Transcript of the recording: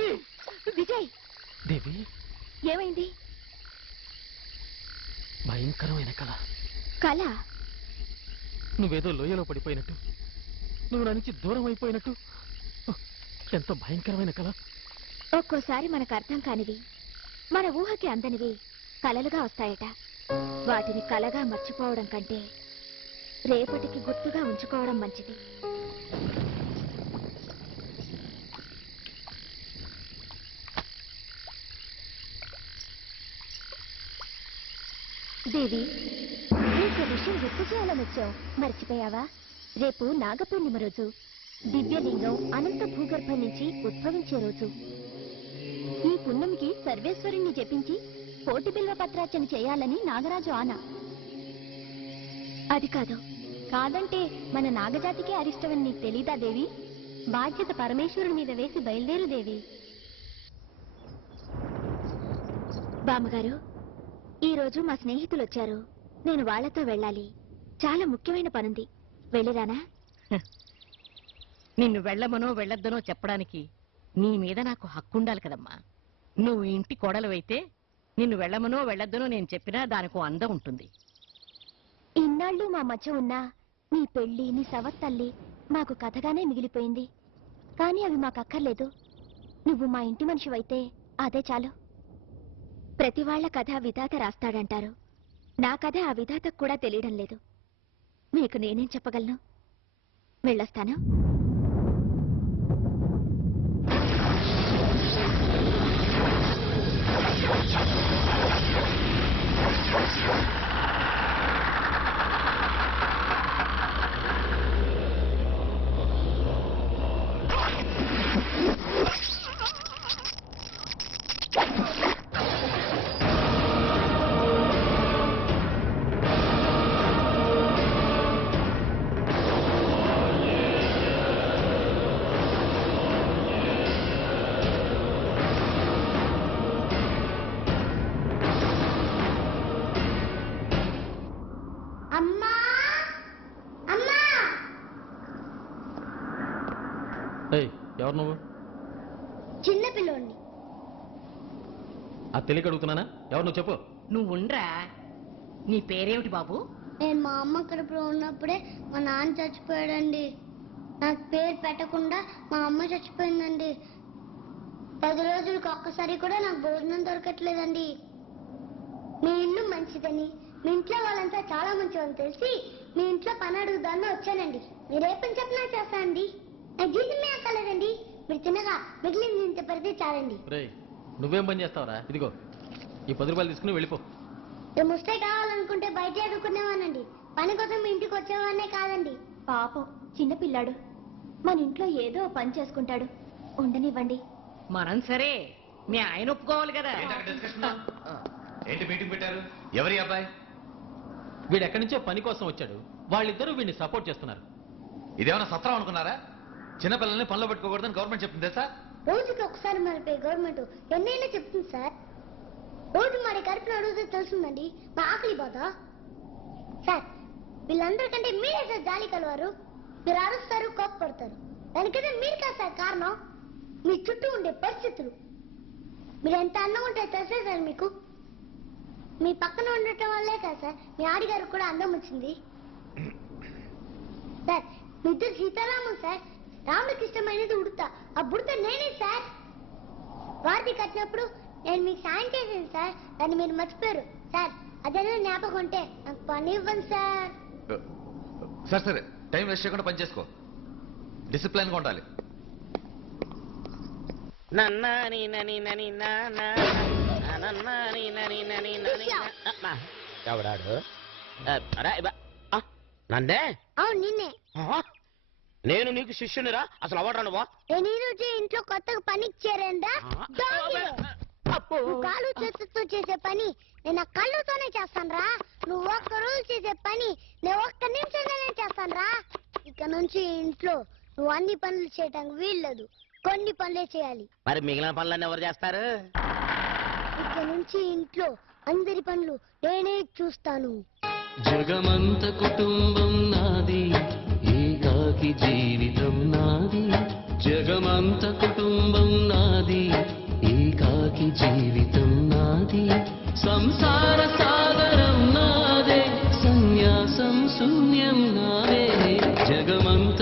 దేవి విజయ్ దేవి ఏమైంది? భయంకరమైన కళ. కళ? నువ్వేదో లోయలో పడిపోయినట్టు, నువ్వు నా నుంచి దూరం అయిపోయినట్టు. ఎంత భయంకరమైన కళ. ఒక్కోసారి మనకు అర్థం కానివి, మన ఊహకి అందనివి కలలుగా వస్తాయట. వాటిని కలగా మర్చిపోవడం కంటే రేపటికి గుర్తుగా ఉంచుకోవడం మంచిది. దేవి, నీకు విషయం గుర్తు చేయాలని వచ్చావు, మర్చిపోయావా? రేపు నాగపూర్ణిమ రోజు, దివ్యలింగం అనంత భూగర్భం నుంచి ఉద్భవించే రోజు. ఈ పుణ్యంకి సర్వేశ్వరుణ్ణి జపించి కోటి బిల్వ పత్రార్చన చేయాలని నాగరాజు ఆన. అది కాదు. కాదంటే మన నాగజాతికే అరిష్టమని నీకు తెలీదా దేవి? బాధ్యత పరమేశ్వరుడి మీద వేసి బయలుదేరు దేవి. బామ్మగారు, ఈరోజు మా స్నేహితులు వచ్చారు. నేను వాళ్లతో వెళ్ళాలి. చాలా ముఖ్యమైన పనుంది. వెళ్ళిరానా? నిన్ను వెళ్ళమనో వెళ్ళొద్దనో చెప్పడానికి నీ మీద నాకు హక్కుండాలి కదమ్మా. నువ్వు ఇంటి కోడలవైతే నిన్ను వెళ్ళమనో వెళ్ళొద్దనో నేను చెప్పినా దానికో అందం ఉంటుంది. ఇన్నాళ్ళు మా మధ్య ఉన్న నీ పెళ్లి, నీ సవత్తల్లి మాకు కథగానే మిగిలిపోయింది. కానీ అవి మాకు అక్కర్లేదు. నువ్వు మా ఇంటి మనిషివైతే అదే చాలు. ప్రతి వాళ్ల కథ విధాత రాస్తాడంటారు. నా కథ ఆ విధాతకు కూడా తెలియడం లేదు. మీకు నేనేం చెప్పగలను? వెళ్ళొస్తాను. ఎవరు నువ్వు? చిన్న పిల్లోడిని. ఆ తెలియక అడుగుతున్నానా? ఎవరు నువ్వు చెప్పు. నువ్వు ఉండరా. నీ పేరేమిటి బాబు? నేను మా అమ్మ కడుపులో ఉన్నప్పుడే మా నాన్న చచ్చిపోయాడండి. నాకు పేరు పెట్టకుండా మా అమ్మ చచ్చిపోయిందండి. 10 రోజులకు ఒక్కసారి కూడా నాకు భోజనం దొరకట్లేదండి. మీ ఇల్లు మంచిదని, మీ ఇంట్లో వాళ్ళంతా చాలా మంచిదని తెలిసి మీ ఇంట్లో పని అడుగుదాన్ని వచ్చానండి. మీరు ఏ పని చెప్పినా చేస్తానండి. నాకు జీతమే అక్కర్లేదండి. మీరు తినగా మిగిలింది ఇంత పెడితే చాలండి. నువ్వేం పని చేస్తావురా? ఇదిగో ఈ 10 రూపాయలు తీసుకుని వెళ్ళిపో. ముస్తే కావాలనుకుంటే బయట అడుక్కునేవానండి. పని కోసం మీ ఇంటికి వచ్చేవాడినే కాదండి. పాపం చిన్నపిల్లాడు. మన ఇంట్లో ఏదో పని చేసుకుంటాడు. ఉండనివ్వండి. మనం సరే, మీ ఆయన ఒప్పుకోవాలి కదా. ఏంటి మీటింగ్ పెట్టారు? ఎవరి అబ్బాయి? వీడు ఎక్కడి నుంచో పని కోసం వచ్చాడు. వాళ్ళిద్దరూ వీడిని సపోర్ట్ చేస్తున్నారు. ఇదేమన్నా సత్రం అనుకున్నారా? చిన్నపిల్లల్ని పనిలో పెట్టుకోకూడదని గవర్నమెంట్ చెప్తుంది సార్. రోజుకి ఒకసారి మరిపోయి గవర్నమెంట్ ఎన్నైనా చెప్తుంది సార్. రోజు మరి కడుపులో అడిగితే తెలుస్తుందండి మా ఆకలి బాధ. సార్, వీళ్ళందరికంటే మీరే సార్ జాలి కలవారు. మీరు అరుస్తారు, కోప్పడతారు. దానికైతే మీరు కాదు సార్ కారణం. మీ చుట్టూ ఉండే పరిస్థితులు. మీరు ఎంత అందం ఉంటే తెలుసా సార్ మీకు? మీ పక్కన ఉండటం వల్లే కదా సార్ మీ ఆడిగారు కూడా అందం వచ్చింది. సార్, మీ ఇద్దరు సీతారాము సార్. రాముడికి ఇష్టమైనది ఉడతా. ఆ బుడత నేనే సార్. వారిది కట్టినప్పుడు నేను మీకు సాయం చేశాను సార్. దాన్ని మీరు మర్చిపోయారు సార్. అదేనా జ్ఞాపకం ఉంటే నాకు పని ఇవ్వండి సార్. సరే సరే, టైం వేస్ట్ చేయకుండా పని చేసుకో. డిసిప్లైన్గా ఉండాలి. ఎవడాడు? నందే? అవును నిన్నే. నేను నీకు శిష్యునిరా? అసలు అవడానువా? నేను ఈ రోజు ఇంట్లో కొత్తగా పనికి చేరేందా? కాలు చేతులతో చేసే పని నేను ఆ కళ్ళుతోనే చేస్తాను రా. నువ్వు ఒక్క రోజు చేసే పని నేను ఒక్క నిమిషంలోనే చేస్తాను రా. ఇక నుంచి ఇంట్లో నువ్వు అన్ని పనులు చేయటానికి వీల్లేదు. కొన్ని పనులే చేయాలి. మరి మిగిలిన పనులన్నీ ఎవరు చేస్తారు? ఇక నుంచి ఇంట్లో అందరి పనులు నేనే చూస్తాను. జగమంత కుటుంబం నాది, ఏకాకి జీవితం నాది, జగమంత కుటుంబం నాది, ఏకాకి జీవితం నాది, సంసార సాగరం నాదే, సన్యాసం శూన్యం నాదే. జగమంత